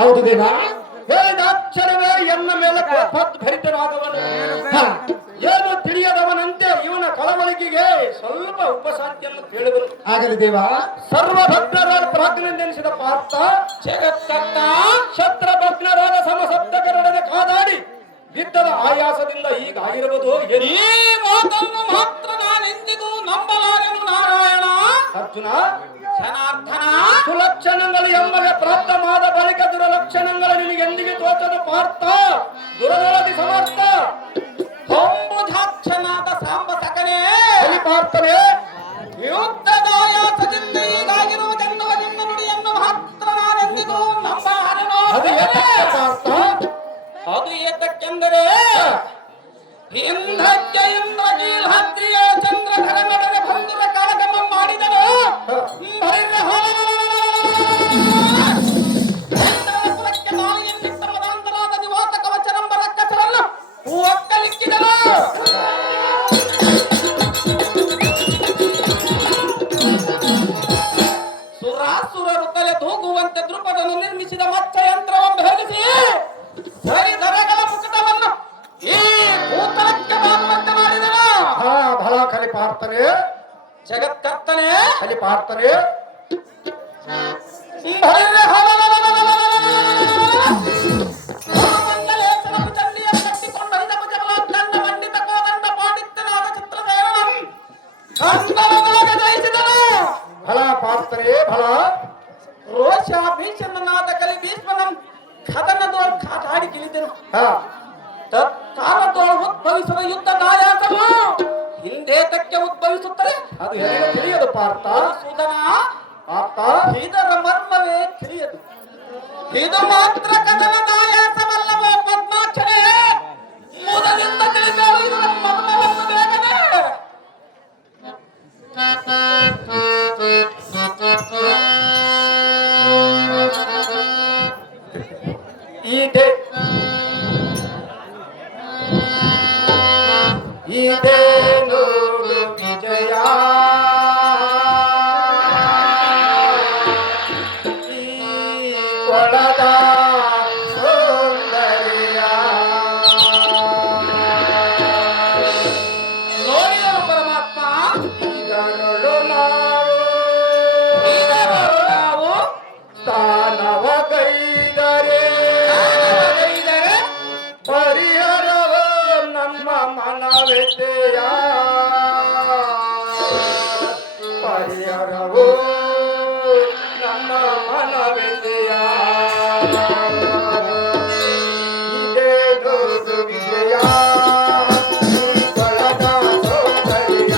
ಹೌದು ದೇವಾ. ಹೇಳಿದ ಅಕ್ಷರವೇ ಎನ್ನ ಮೇಲೆ ಭರಿತನಾದವನು. ಏನು ತಿಳಿಯದವನಂತೆ ಇವನ ಕಳವಳಿಕೆಗೆ ಸ್ವಲ್ಪ ಉಪಶಾಂತಿಯನ್ನು ಕೇಳಿದರು. ಆಗಲಿ ದೇವಾ. ಸರ್ವಭಗ್ನರಾದ ಪ್ರಾಜ್ಞನೆನಿಸಿದ ಪಾರ್ಥ ಜಗತ್ತತ್ತ ಶತ್ರಭಗ್ನರಾದ ಸಮಸಪ್ತಕರಣದ ಕಾದಾಡಿ ಬಿದ್ದದ ಆಯಾಸದಿಂದ ಈಗ ಆಗಿರಬಹುದು. ಈ ಮಾತನ್ನು ಮಾತ್ರ ನಾನೆಂದಿಗೂ ನಂಬಲಾರೆನು ನಾರಾಯಣ. ಅರ್ಜುನ, ಜನಾರ್ದನ, ಸುಲಕ್ಷಣಗಳು ಎಂಬಗೆ ಪ್ರಾಪ್ತವಾದ ಬಳಿಕ ದುರಲಕ್ಷಣಗಳು ನಿನಗೆಂದಿಗೆ ತೋಚದ ಪಾರ್ಥ. ದುರದೊಳಗೆ ಸಮರ್ಥ ಹೊಂಬುಧಾಕ್ಷನಾದ ಸಾಂಬ ಸಕನೇ ಪಾರ್ಥನೆ. ಯುದ್ಧದ ಆಯಾಸದಿಂದ ಹೀಗಾಗಿರುವುದೆನ್ನುವ ನಿನ್ನ ನುಡಿಯನ್ನು ಮಾತ್ರ ನಾನೆಂದಿಗೂ ನಂಬಲಾರೆನು. ಅದು ಏತಕ್ಕೆ ಪಾರ್ಥ? ಅದು ಏತಕ್ಕೆಂದರೆ ಇಂದ್ರಕ್ಕೆ ಇಂದ್ರ ಕೀಲ್ಹದ್ರಿಯ ಚಂದ್ರಧರ ನಡನ ಬಂಧುರ ಕಾಳಗಮ ಮಾಡಿದನು. ಕುಲಕ್ಕೆ ನಾಲಿಗೆಯನ್ನಿಟ್ಟ ಮದಾಂತರಾದ ದಿವಾತ ಕವಚರಂಬ ರಕ್ಕಸರನ್ನು ಒಕ್ಕಲಿಕ್ಕಿದನು. ಸುರಾಸುರರು ತಲೆ ತೂಗುವಂತೆ ದೃಪದನ್ನು ನಿರ್ಮಿಸಿದ ಮಚ್ಚ ಯಂತ್ರವನ್ನು ಹೇಳಿಸಿ ಸರಿ ದರಗಳ ಮುಕುಟವನ್ನು ಈ ಭೂತಲಕ್ಕೆ ಬಾಗುವಂತೆ ಮಾಡಿದನು. ಬಹಳ ಕಲಿ ಪಾರ್ಥನೆ. ಜಗತ್ತರ್ತನೆ ಕಲಿ ಪಾರ್ಥನೆ. ಫಲ ಪಾರ್ಥನೆ ಫಲ. ರೋಷ ಭೀಷಣನಾದ ಕಲಿ ಭೀಷ್ಮನಂ ಕದನದೋಳು ಕಾದಾಡಿ ಗಿಳಿದನು. ತತ್ಕಾಲದೋಳು ಉದ್ಭವಿಸುವ ಯುದ್ಧ ಆಯಾಸವು ಹಿಂದೇತಕ್ಕೆ ಉದ್ಭವಿಸುತ್ತದೆ. ಅದು ಹೇಗೆ ತಿಳಿಯದು ಪಾರ್ಥ? ಸುಧನ, ಪಾರ್ಥ, ಇದರ ಮರ್ಮವೇ ತಿಳಿಯದು. ಇದು ಮಾತ್ರ ಕದನದ ಆಯಾಸವಲ್ಲವೋ ಪದ್ಮಾಕ್ಷರೇ? ಮೊದಲಿಂದ ತಿಳಿಬೇಳು ಇದರ ಮರ್ಮವನ್ನು ಬೇಗನೆ. ಇದೇನು ವಿಜಯ ಈ ಕೊಳದ ಸೌಂದರ್ಯ. ನೋಡಿದನು ಪರಮಾತ್ಮ. ಇದರೊಳು ನಾವು ಸ್ಥಾನವ ಗೈದರೆ ಪರಿಹರವ ನಮ್ಮ ಮನವೆತೆಯ. ಪರಿಹರವು ನಮ್ಮ ಮನವೆತೆಯ. ಇದೇ ದೊಡ್ಡ ವಿಜಯ ಈ ಕೊಳದ ಸೌಂದರ್ಯ.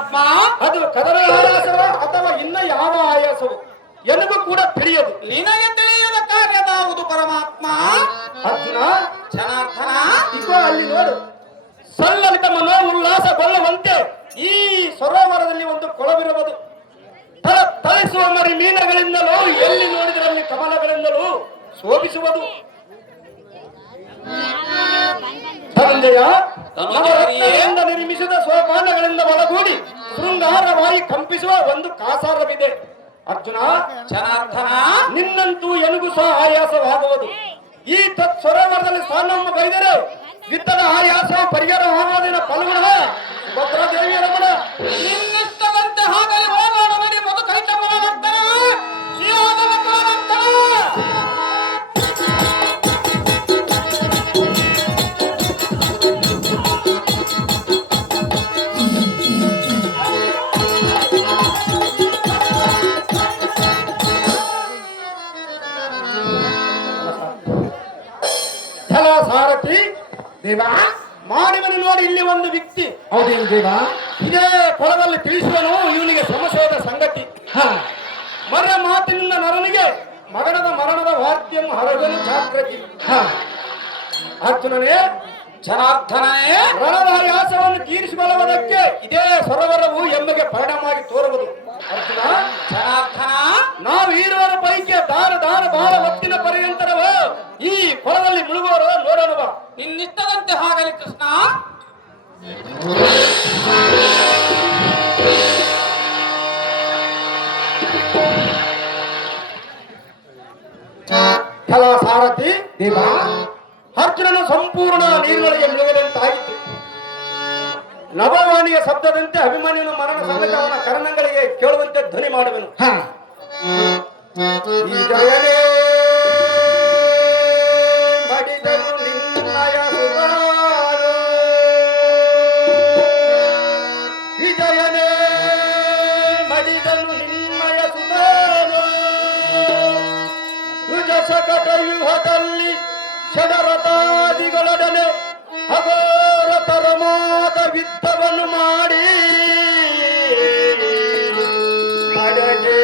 ಪರಮಾತ್ಮ ಅದು ಕದನ ಆಯಾಸವ ಅಥವಾ ಇನ್ನ ಯಾವ ಆಯಾಸವು ಎನಗೂ ಕೂಡ ತಿಳಿಯದು. ನಿನಗೆ ತಿಳಿಯದ ಕಾರ್ಯದಾವುದು ಪರಮಾತ್ಮ. ಅರ್ಜುನ ಜನಾರ್ದನ ಇಗೋ ಅಲ್ಲಿ ನೋಡು, ಸಲ್ಲಲಿತ ಮನೋ ಉಲ್ಲಾಸಗೊಳ್ಳುವಂತೆ ಈ ಸರೋವರದಲ್ಲಿ ಒಂದು ಕೊಳವಿರುವುದು. ತಳಿಸುವ ಮರಿ ಮೀನುಗಳಿಂದಲೂ ಎಲ್ಲಿ ನೋಡಿದರಲ್ಲಿ ಕಮಲಗಳಿಂದಲೂ ಶೋಭಿಸುವುದು. ಧನಂಜಯ, ನವರತ್ನಗಳಿಂದ ನಿರ್ಮಿಸಿದ ಸೋಪಾನಗಳಿಂದ ಒಳಗೂಡಿ ಶೃಂಗಾರವಾಗಿ ಕಂಪಿಸುವ ಒಂದು ಕಾಸಾರವಿದೆ. ಅರ್ಜುನ ಜನಾರ್ದನ ನಿನ್ನಂತೂ ಎನಗೂ ಸಹ ಆಯಾಸವಾಗುವುದು. ಈ ತತ್ ಸರೋವರದಲ್ಲಿ ಸ್ಥಾನವನ್ನು ಬರೆದರೆ ಯುದ್ಧದ ಆಯಾಸ ಪರಿಹಾರವಾಗುವುದಿನ ಫಲಗುಣ ಭದ್ರದೇವಿಯ ರಮಣ. ನಿನ್ನಿಷ್ಟದಂತೆ ಹಾಗಲಿ ಹೋಗೋಣ ನಡಿ. ಮಧು ಕೈತಮ್ಮನ ನರ್ತನ, ಶಿವನ ಮಕ್ಕಳ ನರ್ತನ. ಛಲ ಸಾರಥಿ ದೇವ, ಮಾಡಿವನು ನೋಡಿ ಇಲ್ಲಿ ಒಂದು ವ್ಯಕ್ತಿ. ಹೌದೇನು ದೇವ? ಇದೇ ಕೊಳದಲ್ಲಿ ತಿಳಿಸುವನು ಇವನಿಗೆ ಸಮಸ್ಯೆಯಾದ ಸಂಗತಿ. ಮರ ಮಾತಿನಿಂದ ನರನಿಗೆ ಮರಣದ ವಾದ್ಯಂ ಹರಗನು ಜಾಗೃತಿ. ಅರ್ಜುನನೇ, ಜನಾರ್ದನನೇ ರಣದ ಆಯಾಸವನ್ನು ತೀರಿಸಿಕೊಳ್ಳುವುದಕ್ಕೆ ಇದೇ ಸರೋವರವು ಎಂಬಗೆ ಪರಿಣಾಮವಾಗಿ ತೋರುವುದು. ಅರ್ಜುನ, ಜನಾರ್ದನ ನಾವು ಈರುವರ ಪೈಕಿ ದಾರ ಬಹಳ ಹೊತ್ತಿನ ಪರ್ಯಂತರವ ಈ ಕೊಳದಲ್ಲಿ ಮುಳುಗುವರು ನೋಡೋಣವ. ನಿನ್ನಿಷ್ಟದಂತೆ ಹಾಗಲಿ ಕೃಷ್ಣ. ಛಲ ಸಾರಥಿ ದೇವ, ಅರ್ಜುನನು ಸಂಪೂರ್ಣ ನೀರಿನೊಳಗೆ ಮುಳುಗದಂತಾಯಿತು. ನವವಾಣಿಯ ಶಬ್ದದಂತೆ ಅಭಿಮನ್ಯುನ ಮರಣ ಸಂಗತಿ ಅವನ ಕರ್ಣಗಳಿಗೆ ಕೇಳುವಂತೆ ಧ್ವನಿ ಮಾಡುವನು. ವಿಜಯನೇ ಬಡಿದನು ನಿನ್ನಯ ಸುಧಾರು, ವಿಜಯನೇ ಬಡಿದನು ನಿನ್ನಯ ಸುಧಾರು. ರುಜಸಕಟ ವ್ಯೂಹದಲ್ಲಿ ಷಡರಥಾದಿಗಳೊಡನೆ ಅಘೋರ ತರಮಾದ ಯುದ್ಧವನ್ನು ಮಾಡಿ ಕಡೆಗೆ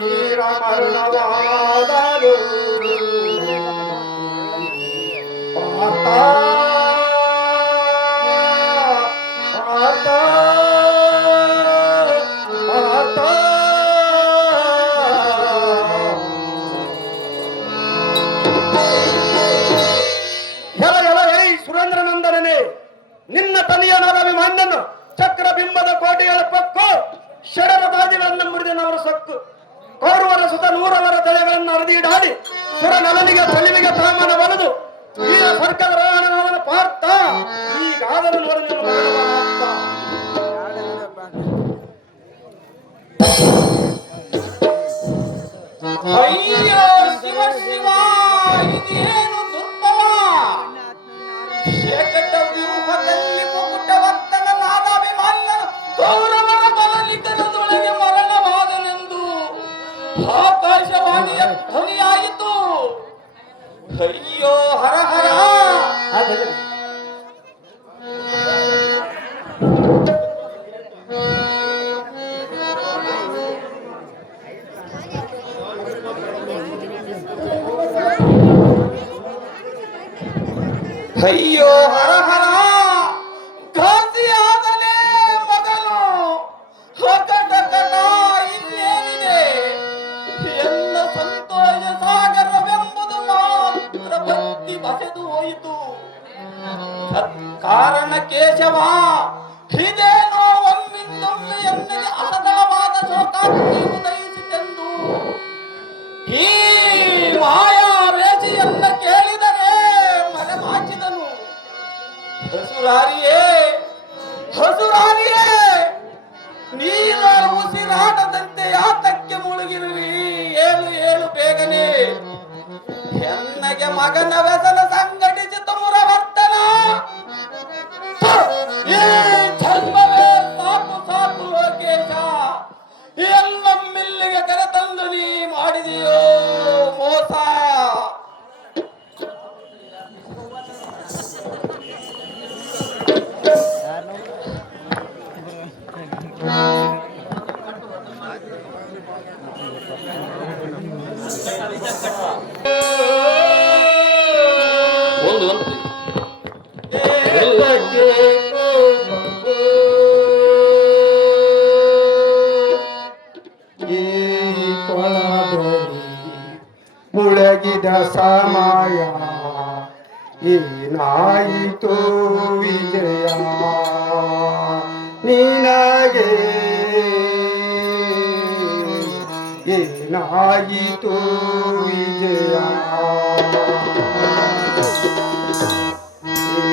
ವೀರ ಮರಣವಾದರು. ಪಾರ್ಥ ಪಾರ್ಥ ಪಾರ್ಥ ಸುರೇಂದ್ರನಂದನನೇ, ನಿನ್ನ ತನಿಯನಾದ ಅಭಿಮಾನ್ಯನು ಚಕ್ರ ಬಿಂಬದ ಕೋಟೆಗಳ ಪಕ್ಕು ಷಡರಥಾದಿಗಳನ್ನು ಮುರಿದನವರ ಸಕ್ಕು ಕೌರವರ ಸುತ 100 ತಲೆಗಳನ್ನು ಅರದಿಡಾಡಿ ಸುರ ನಲನಿಗೆ ತಲಿವಿಗೆ ತಾಮನ ಬಲದು ವೀರ ಸ್ವರ್ಗದ ರಾವಣನವನ ಪಾರ್ಥ ಈಗಾದರೂ ನೋಡು ನಿನ್ನ ಮರಣವಾಗ್ತ. ಅಯ್ಯೋ ಶಿವ ಶಿವ, ಇದೇನು ದುರ್ಬಲ. ಶೇಕಟ ವ್ಯೂಹದಲ್ಲಿ ಮುಕುಟವರ್ತನ ನಾದಾಭಿಮಾನ್ಯನು ಕೌರವರ ಬಲಲಿಕನದೊಳಗೆ ಮರಣವಾದನೆಂದು ಆಕಾಶವಾಣಿಯ ಧ್ವನಿಯಾಯಿತು. ಅಯ್ಯೋ ಹರ ಹರ. ಅಯ್ಯೋ ಹರ ಹರ. ಘಾಸಿಯಾದನೇ ಮಗನು ಹಕಟಕಟ. ಇನ್ನೇನಿದೆ ಎಲ್ಲ ಸಂತೋಷ ಸಾಗರವೆಂಬುದು ಮಾತ್ರ ಭಕ್ತಿ ಬಸೆದು ಹೋಯಿತು. ಕಾರಣ ಕೇಶವ, ಇದೇನೋ ಒಮ್ಮಿಂದೊಮ್ಮೆ ಎಂದರೆ ಅಸದಳವಾದ ಶೋಕಾಗ್ನಿ ಉದಯಿಸಿತೆಂದು ಈ ಮಾಯಾ ರೇಷಿಯನ್ನ ಕೇಳಿದರೆ ಮನೆ ಮಾಚಿದನು. ಹಸುರಾರಿಯೇ ಹಸುರಾರಿಯೇ, ನೀರ ಉಸಿರಾಟದಂತೆ ಯಾತಕ್ಕೆ ಮುಳುಗಿರುವಿ? ಏಳು ಏಳು ಬೇಗನೆ. ಎನ್ನಗೆ ಮಗನ ವ್ಯಸನ ಸಂಘಟಿಸಿತು ಮುರವರ್ತನ. ಈ ಜನ್ಮವೇ ಸಾಕು ಸಾಕು ಲೋಕೇಶ. ಎಲ್ಲಮ್ಮಿಲ್ಲಿಗೆ ಕರೆತಂದು ನೀ ಮಾಡಿದೆಯೋ ಮೋಸ. ಸಮಯ ಏನಾಯಿತು ವಿಜಯ ನಿನಗೆ ಏನಾಯಿತು ವಿಜಯ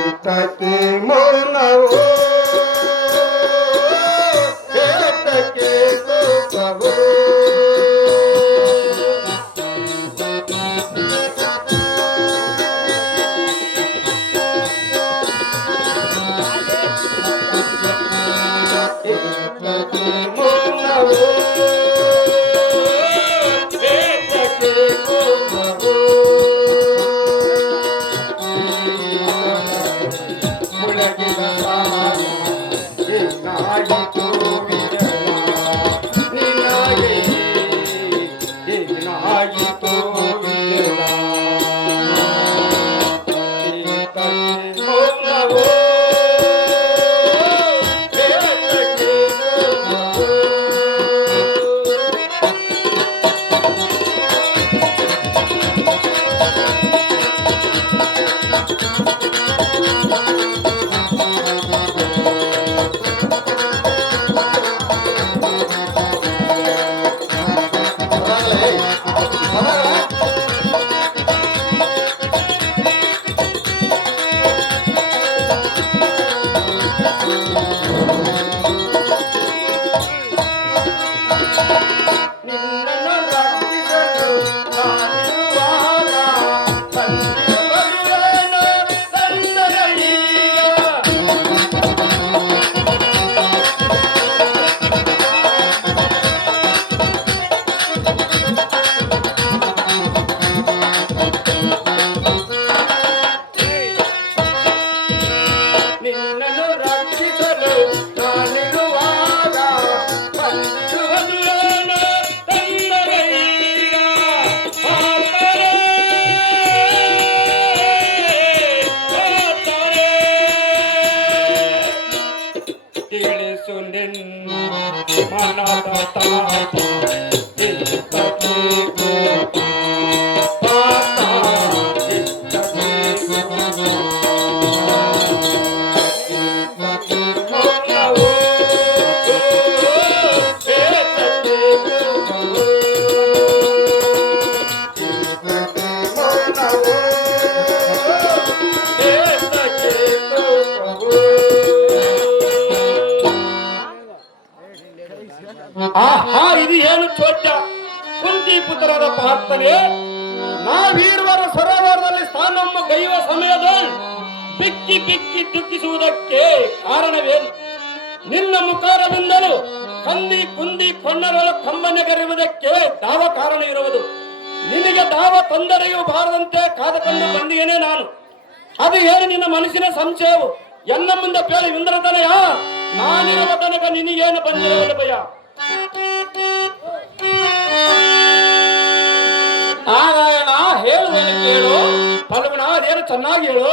ಏತಕ್ಕೆ ಮೌನವೋ ಏತಕ್ಕೆ ಕೋಪವೋ ಆಹಾ, ಇದು ಏನು ಚೋಟ ಕುಂತಿ ಪುತ್ರರ ಪ್ರಾರ್ಥನೆ. ನಾವೀರುವರ ಸರೋವರದಲ್ಲಿ ಸ್ಥಾನಮ್ಮ ಗೈಯುವ ಸಮಯದಲ್ಲಿ ಬಿಕ್ಕಿ ಬಿಕ್ಕಿ ದುಃಖಿಸುವುದಕ್ಕೆ ಕಾರಣವೇನು? ನಿನ್ನ ಮುಖಾರವಿಂದಲೂ ಕಂದಿ ಕುಂದಿ ಕೊಂಡರೊಳ ಕಂಬನೆಗರಿಯುವುದಕ್ಕೆ ದಾವ ಕಾರಣ ಇರುವುದು. ನಿನಗೆ ದಾವ ತೊಂದರೆಯೂ ಬಾರದಂತೆ ಕಾದುಕೊಂಡು ಬಂದಿಯೇನೆ ನಾನು. ಅದು ಏನು ನಿನ್ನ ಮನಸ್ಸಿನ ಸಂಶಯವು? ಎನ್ನ ಮುಂದೆ ಬೇರೆ ಇಂದ್ರತನಯ ನಾನಿರುವ ತನಕ ನಿನಗೇನು ಬಂದಿರುವುದು ಭಯ? ನಾರಾಯಣ ಹೇಳುವೇನು ಕೇಳು. ಫಲ್ಗುಣ ಅದೇನು ಚೆನ್ನಾಗಿ ಹೇಳು.